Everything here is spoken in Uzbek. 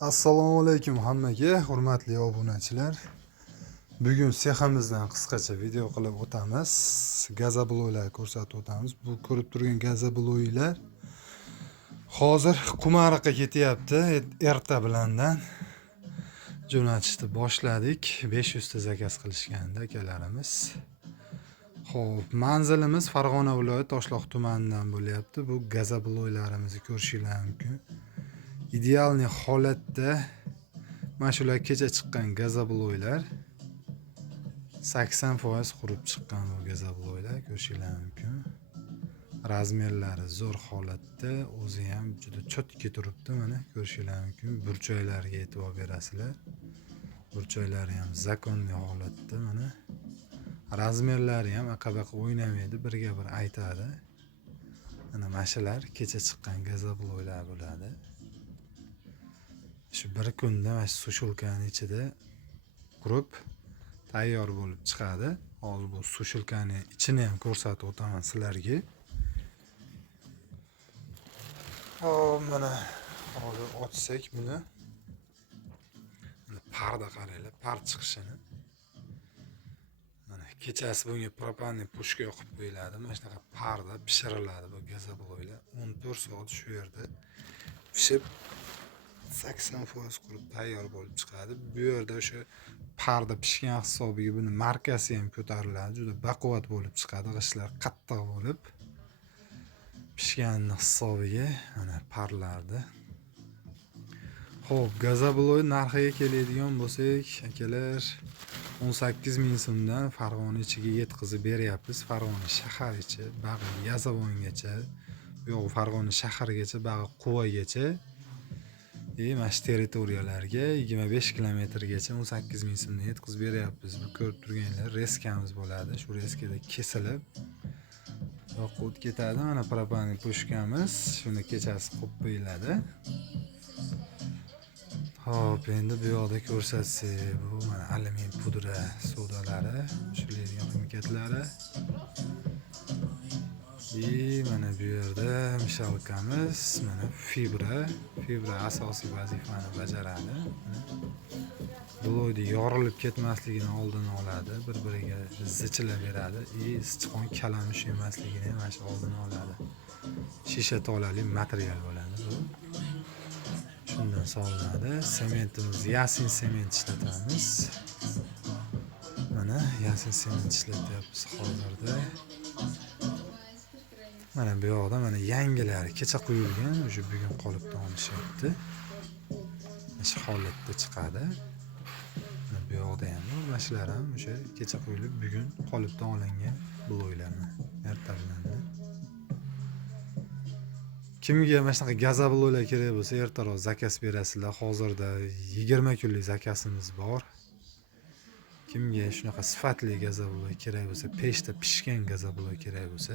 Assalomu alaykum hammaga, hurmatli obunachilar. Bugun seximizdan qisqacha video qilib o'tamiz. Gazobloylar ko'rsatib o'tamiz. Bu ko'rib turgan gazobloylar hozir Qumariqqa ketyapti. Erta bilandan jo'natishni boshladik. 500 ta zakaz qilishganda akalarimiz. Xo'p, manzilimiz Farg'ona viloyati Toshloq tumanidan bo'lyapti. Bu gazobloylarimizni ko'rishingiz mumkin. Idealniy holatda mana shular kecha chiqqan gazobloylar 80% qurib chiqqan bu gazobloylar ko'rishingiz mumkin. Razmerlari zo'r holatda, o'zi ham juda cho'tki turibdi, mana ko'rishingiz mumkin. Burchoylariga e'tibor berasizlar. Burchoylari ham zakonli holatda, mana. Razmerlari ham aqabaqa o'ynamaydi, birga bir aytadi. Mana mashalar kecha chiqqan gazobloylar bo'ladi. Shu bir kunda mana shu sushilkaning ichida qurib tayyor bo'lib chiqadi. Hozir bu sushilkaning ichini ham ko'rsatib o'taman sizlarga. Hop, mana hozir ochsak buni. Mana parda qaranglar, par chiqishini. Mana kechasi bunga propanli pushka yoqib qo'yiladi. Mana shunaqa parda pishiriladi bu gazobloylar. 14 soat shu yerda pishib 80% qurib tayyor bo'lib chiqadi. Bu yerda o'sha parda pishgan hisobiga buni markasi ham ko'tariladi. Juda baquvvat bo'lib chiqadi. G'ishtlar qattiq bo'lib pishgan hisobiga mana parlardi. Xo'p, gazobloy narxiga keladigan bo'lsak, akalar 18 ming so'mdan Farg'ona ichiga yetkazib beryapmiz. Farg'ona shahar ichi, bag'i Yazavongacha, bu yoq Farg'ona shahargacha, bag'i Quvagacha. Mana shu territoriyalarga 25 kilometrgacha 18 ming so'mdan yetkazib beryapmiz. Bu ko'rib turganlar reskamiz bo'ladi. Shu reskada kesilib yoqqa o'tib ketadi. Mana propanli pushkamiz, shuni kechasi qo'yib qo'yiladi. Hop, endi bu yoqda ko'rsatsak, bu mana alyumin pudra sodalari, shularning qimmatlari. Mana bu yerda mishalkamiz, mana fibra asosiy vazifani bajaradi. Bloyni yorilib ketmasligini oldini oladi, bir-biriga zichilab beradi. Sichqon kalamush emasligini mana shu oldini oladi. Shisha tolali material bo'ladi bu. Shundan solinadi. Sementimiz Yasin sement ishlatamiz. Mana Yasin sement ishlatyapmiz hozirda. Mana bu yoqda mana yangilari kecha qo'yilgan, o'sha bugun qolipdan olishyapti. Mana shu holatda chiqadi. Mana bu yoqda ham mana shular ham o'sha kecha qo'yilib bugun qolipdan olingan bloylarni ertadan. Kimga mana shunaqa gazobloylar kerak bo'lsa, ertaroq zakaz berasizlar. Hozirda 20 kunlik zakazimiz bor. Kimga shunaqa sifatli gazobloy kerak bo'lsa, pechda pishgan gazobloy kerak bo'lsa